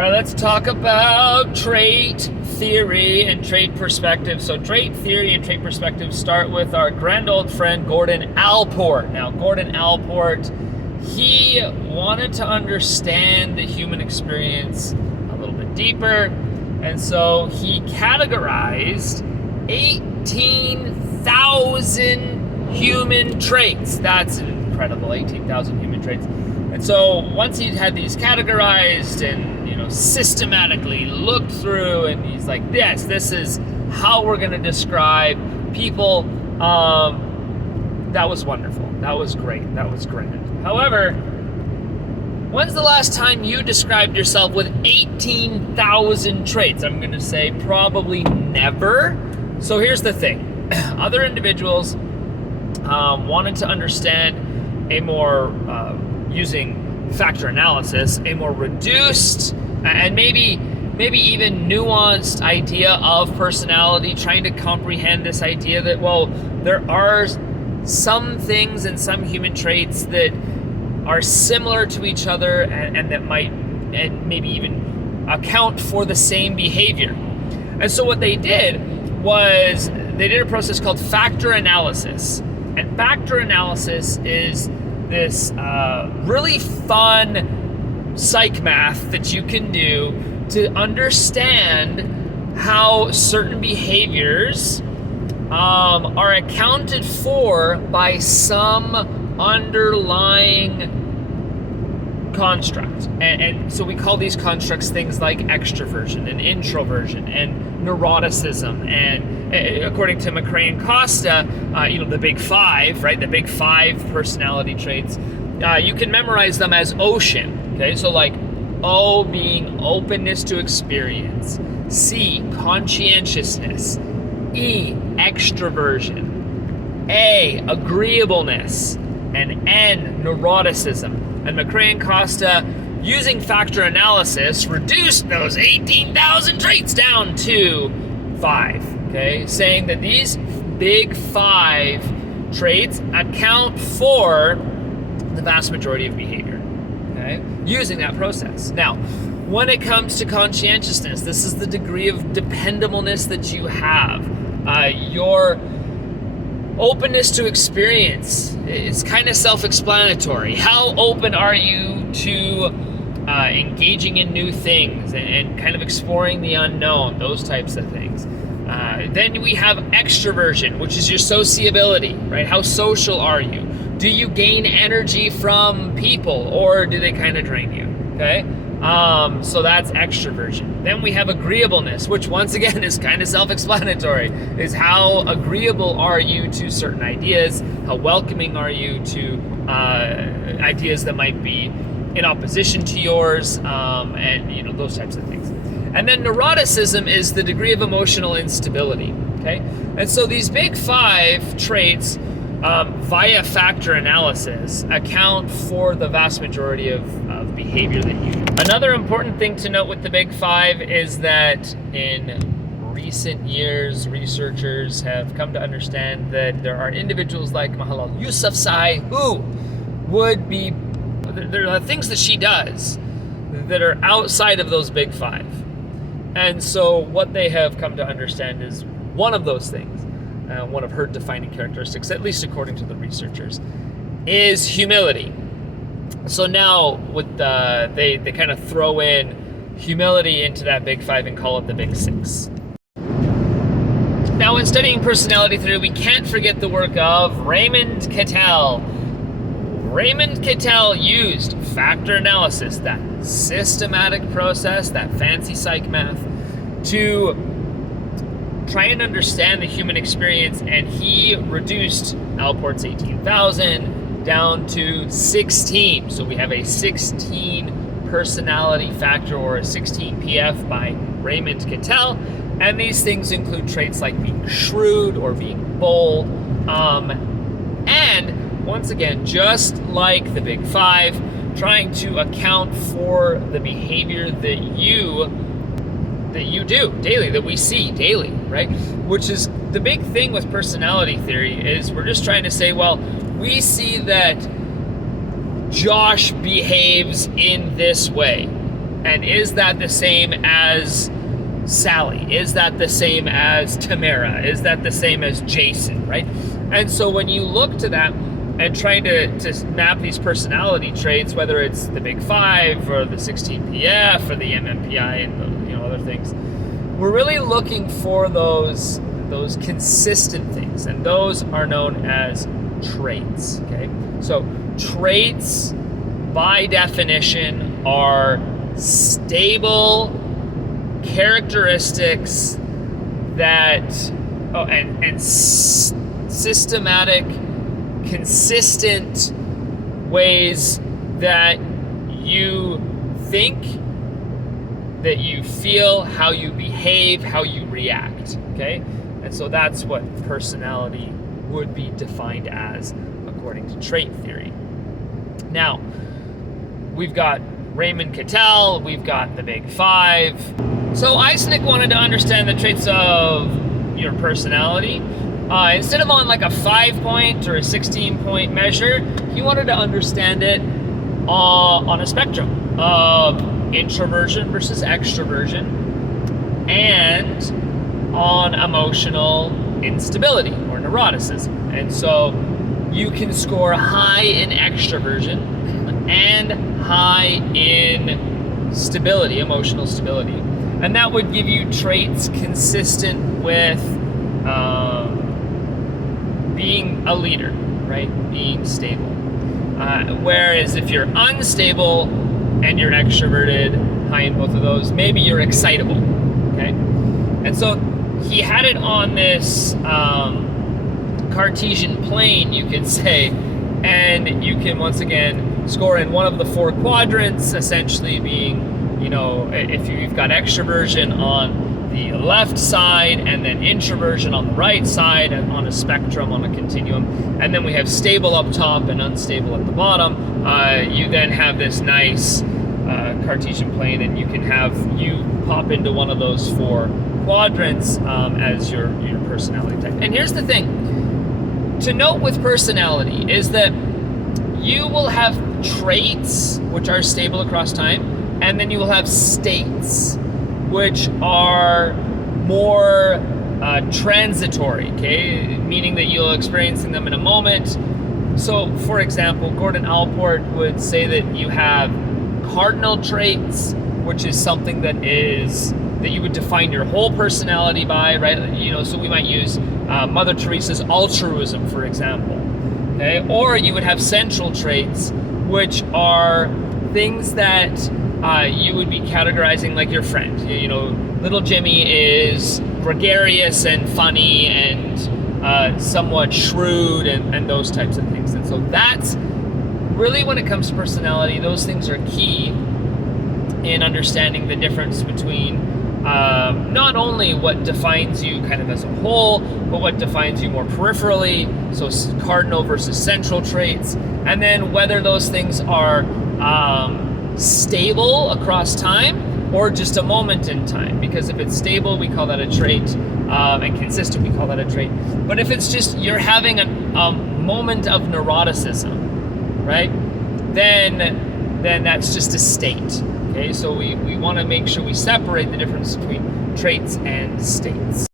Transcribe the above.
right, let's talk about trait theory and trait perspective. So trait theory and trait perspective start with our grand old friend, Gordon Allport. Now, Gordon Allport, he wanted to understand the human experience a little bit deeper, and so he categorized 18,000 human traits. That's incredible, 18,000 human traits. And so once he had these categorized and systematically looked through, and he's like, yes, this is how we're going to describe people. That was wonderful. That was great. That was grand. However, when's the last time you described yourself with 18,000 traits? I'm going to say probably never. So here's the thing. Other individuals wanted to understand a more, using factor analysis, a more reduced and maybe even nuanced idea of personality, trying to comprehend this idea that, well, there are some things and some human traits that are similar to each other and that might and maybe even account for the same behavior. And so what they did was they did a process called factor analysis. And factor analysis is this really fun psych math that you can do to understand how certain behaviors are accounted for by some underlying construct. And so we call these constructs things like extroversion and introversion and neuroticism. And according to McRae and Costa, the big five, right? The big five personality traits. You can memorize them as ocean. Okay, so like O being openness to experience, C, conscientiousness, E, extroversion, A, agreeableness, and N, neuroticism. And McRae and Costa, using factor analysis, reduced those 18,000 traits down to 5, okay? Saying that these big 5 traits account for the vast majority of behavior, okay? Using that process. Now, when it comes to conscientiousness, this is the degree of dependableness that you have. Your openness to experience is kind of self-explanatory. How open are you to engaging in new things and kind of exploring the unknown, those types of things. Then we have extroversion, which is your sociability, right? How social are you? Do you gain energy from people, or do they kind of drain you, okay? So that's extroversion. Then we have agreeableness, which once again is kind of self-explanatory, is how agreeable are you to certain ideas? How welcoming are you to ideas that might be in opposition to yours, and those types of things. And then neuroticism is the degree of emotional instability, okay? And so these big 5 traits, via factor analysis, account for the vast majority of behavior that you do. Another important thing to note with the big 5 is that in recent years, researchers have come to understand that there are individuals like Malala Yousafzai who there are things that she does that are outside of those big 5. And so what they have come to understand is one of those things, one of her defining characteristics, at least according to the researchers, is humility. So now with they kind of throw in humility into that big 5 and call it the big 6. Now, in studying personality theory, we can't forget the work of Raymond Cattell. Raymond Cattell used factor analysis, that systematic process, that fancy psych math, to try and understand the human experience, and he reduced Allport's 18,000 down to 16. So we have a 16 personality factor, or a 16 PF by Raymond Cattell, and these things include traits like being shrewd or being bold, and once again, just like the big 5, trying to account for the behavior that you do daily, that we see daily, right? Which is the big thing with personality theory, is we're just trying to say, well, we see that Josh behaves in this way. And is that the same as Sally? Is that the same as Tamara? Is that the same as Jason, right? And so when you look to that and trying to map these personality traits, whether it's the Big Five or the 16PF or the MMPI and the, other things, we're really looking for those consistent things, and those are known as traits. Okay, so traits by definition are stable characteristics that and systematic, consistent ways that you think, that you feel, how you behave, how you react. Okay, and so that's what personality would be defined as according to trait theory. Now, we've got Raymond Cattell, we've got the Big Five. So Eisnick wanted to understand the traits of your personality. Instead of on like a 5-point or a 16-point measure, he wanted to understand it on a spectrum of introversion versus extroversion, and on emotional instability or neuroticism. And so you can score high in extroversion and high in stability, emotional stability. And that would give you traits consistent with being a leader, right? Being stable. Whereas if you're unstable and you're extroverted, high in both of those, maybe you're excitable, okay? And so he had it on this Cartesian plane, you could say, and you can once again score in one of the 4 quadrants, essentially being, if you've got extroversion on the left side and then introversion on the right side, and on a spectrum, on a continuum, and then we have stable up top and unstable at the bottom. You then have this nice Cartesian plane, and you pop into one of those 4 quadrants as your personality type. And here's the thing to note with personality is that you will have traits which are stable across time, and then you will have states which are more transitory, okay? Meaning that you'll experience them in a moment. So, for example, Gordon Allport would say that you have cardinal traits, which is something that you would define your whole personality by, right? So we might use Mother Teresa's altruism, for example, okay? Or you would have central traits, which are things that you would be categorizing like your friend. Little Jimmy is gregarious and funny and somewhat shrewd and those types of things. And so that's really, when it comes to personality, those things are key in understanding the difference between not only what defines you kind of as a whole, but what defines you more peripherally, so cardinal versus central traits, and then whether those things are stable across time or just a moment in time. Because if it's stable, we call that a trait, and consistent, we call that a trait. But if it's just you're having a moment of neuroticism, right, then that's just a state. Okay, so we want to make sure we separate the difference between traits and states.